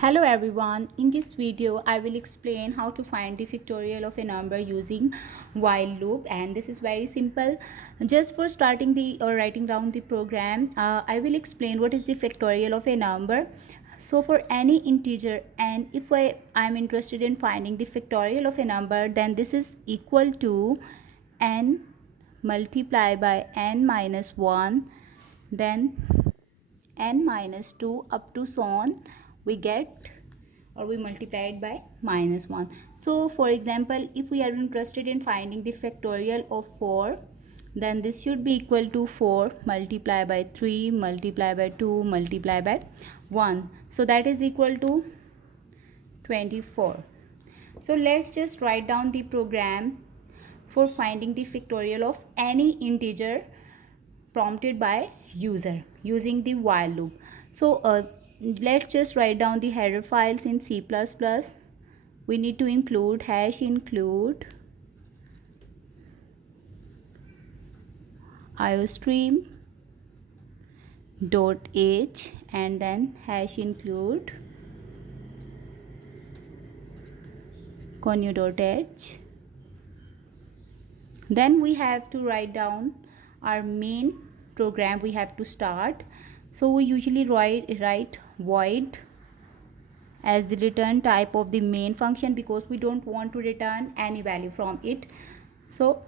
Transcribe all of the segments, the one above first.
Hello everyone, in this video I will explain how to find the factorial of a number using while loop, and this is very simple. Just for starting the or writing down the program, I will explain what is the factorial of a number. So for any integer, and if I'm interested in finding the factorial of a number, then this is equal to n multiplied by n minus 1, then n minus 2 up to so on, we get or we multiply it by minus 1. So for example, if we are interested in finding the factorial of 4, then this should be equal to 4 multiplied by 3 multiplied by 2 multiplied by 1. So that is equal to 24. So let's just write down the program for finding the factorial of any integer prompted by user using the while loop. So let's just write down the header files in C++. We need to include #include iostream.h and then #include connu.h. Then we have to write down our main program we have to start. So we usually write void as the return type of the main function because we don't want to return any value from it. So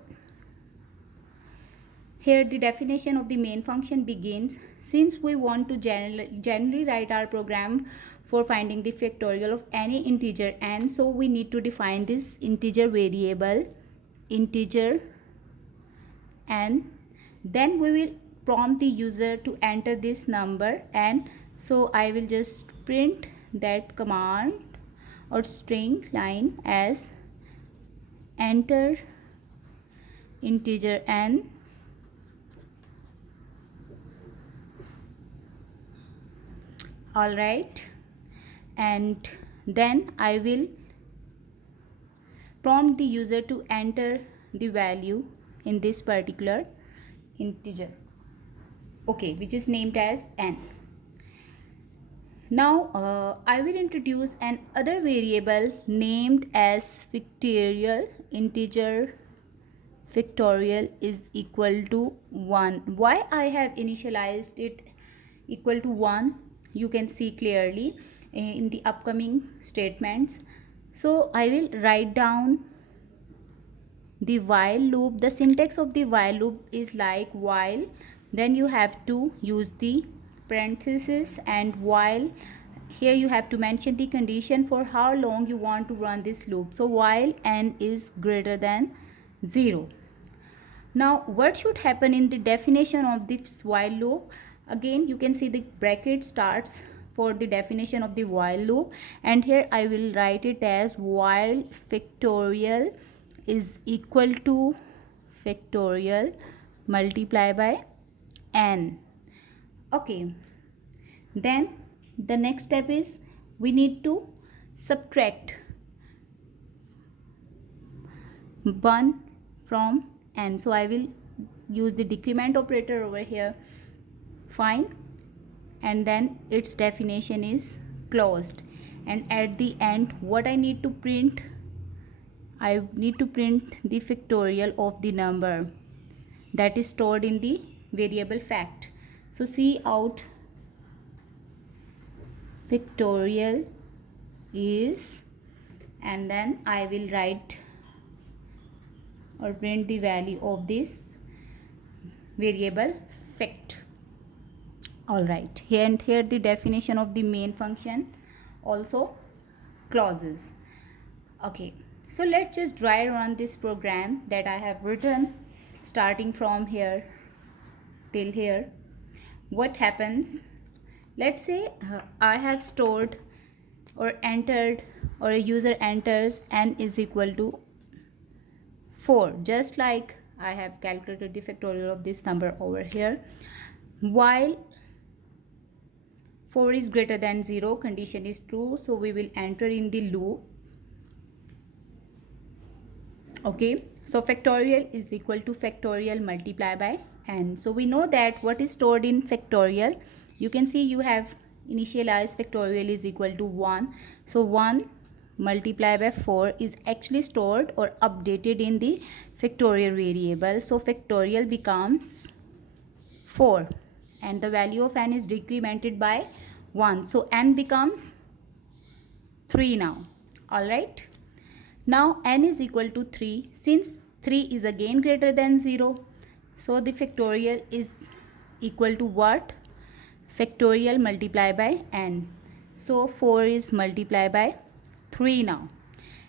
here the definition of the main function begins. Since we want to generally write our program for finding the factorial of any integer, and so we need to define this integer variable integer, and then we will prompt the user to enter this number. And so I will just print that command or string line as enter integer n. All right, and then I will prompt the user to enter the value in this particular integer, okay, which is named as n. Now I will introduce an other variable named as factorial. Integer factorial is equal to 1. Why I have initialized it equal to 1, you can see clearly in the upcoming statements. So I will write down the while loop. The syntax of the while loop is like while, then you have to use the parenthesis, and while here you have to mention the condition for how long you want to run this loop. So while n is greater than 0. Now what should happen in the definition of this while loop? Again, you can see the bracket starts for the definition of the while loop, and here I will write it as while factorial is equal to factorial multiplied by n. Okay, then the next step is we need to subtract 1 from n. So I will use the decrement operator over here. Fine, and then its definition is closed, and at the end what I need to print, I need to print the factorial of the number that is stored in the variable fact. So see out factorial is, and then I will write or print the value of this variable fact. All right, here and here the definition of the main function also closes. Okay, so let's just dry run this program that I have written starting from here till here. What happens? Let's say I have stored or entered, or a user enters n is equal to 4, just like I have calculated the factorial of this number over here. While 4 is greater than 0, condition is true, so we will enter in the loop. Okay, so factorial is equal to factorial multiplied by n. So we know that what is stored in factorial, you can see you have initialized factorial is equal to 1. So 1 multiplied by 4 is actually stored or updated in the factorial variable. So factorial becomes 4 and the value of n is decremented by 1. So n becomes 3 now. Alright. Now n is equal to 3. Since 3 is again greater than 0, so the factorial is equal to what? Factorial multiplied by n. So 4 is multiplied by 3 now.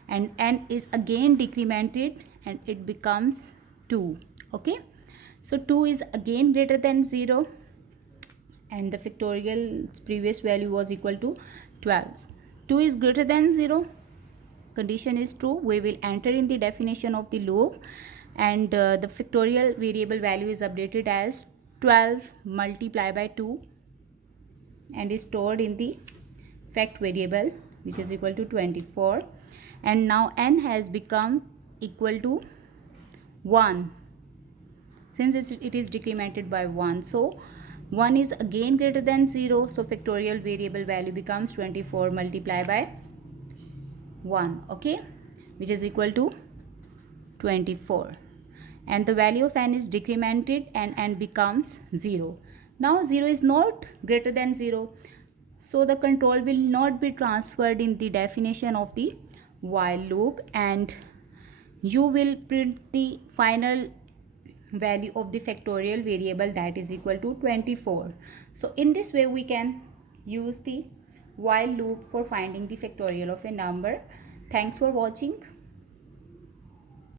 And n is again decremented and it becomes 2. Okay. So 2 is again greater than 0 and the factorial's previous value was equal to 12. 2 is greater than 0. Condition is true. We will enter in the definition of the loop and the factorial variable value is updated as 12 multiplied by 2 and is stored in the fact variable which is equal to 24. And now n has become equal to 1 since it is decremented by 1. So 1 is again greater than 0. So factorial variable value becomes 24 multiplied by 1. Okay, which is equal to 24. And the value of n is decremented and n becomes 0. Now 0 is not greater than 0. So the control will not be transferred in the definition of the while loop and you will print the final value of the factorial variable that is equal to 24. So in this way we can use the while loop for finding the factorial of a number. Thanks for watching.